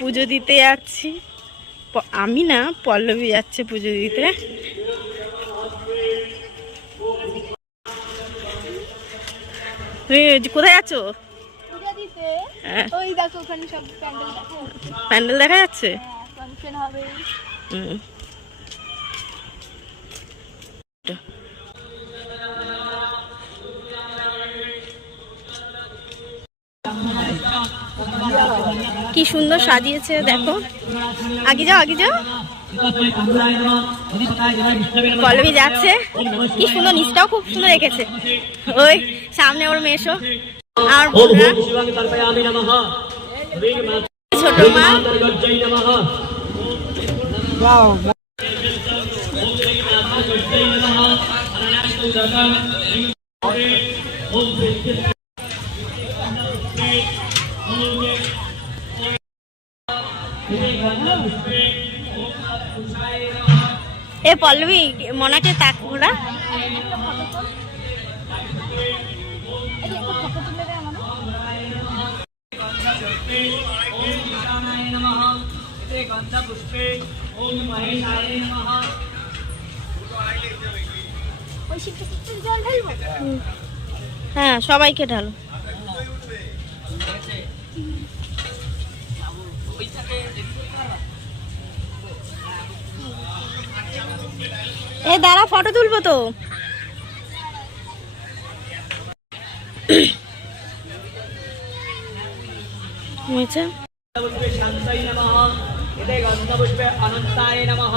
পুজো দিতে যাচ্ছি, আমি না, পল্লবী যাচ্ছে পুজো দিতে। তুমি কোথায় যাচ্ছ? প্যান্ডেল দেখা যাচ্ছে। কি সুন্দর সাজিয়েছে দেখো। আগে যাও, আগে যাও। পল্লবী যাচ্ছে, কি সুন্দর, নিচটাও খুব সুন্দর রেখেছে। ওই সামনে ওর মেশো আর বোনরা, ছোট মা। এ পল্লবী, মনাকে তাক ঘোরা। হ্যাঁ, সবাইকে ঢালো। এ দাঁড়া, ফটো তুলবো তো। अनंताय नमः,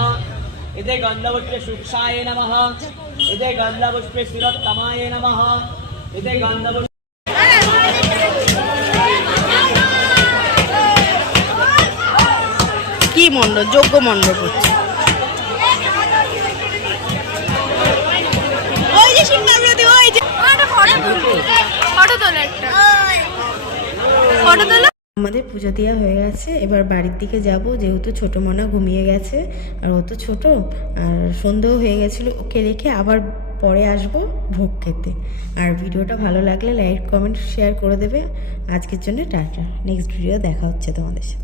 इदे गंधपुष्पे सूक्षाय नमः, इदे गंधपुष्पे शिरोत्तमाय नमः, इदे गंधपुष्पे। কি মণ্ডপ, যোগ্য মণ্ডপ হচ্ছে। ওই যে সিংহাসনে, ওই যে ফটো তোলা, একটা ফটো তোলা। আমাদের পুজো দেওয়া হয়ে গেছে, এবার বাড়ির দিকে যাব, যেহেতু ছোটো মনা ঘুমিয়ে গেছে আর ও তো ছোটো, আর সন্ধ্যেও হয়ে গেছিলো, ওকে রেখে আবার পরে আসব ভোগ খেতে। আর ভিডিওটা ভালো লাগলে লাইক, কমেন্ট, শেয়ার করে দেবে। আজকের জন্য টাটা, নেক্সট ভিডিও দেখা হচ্ছে তোমাদের সাথে।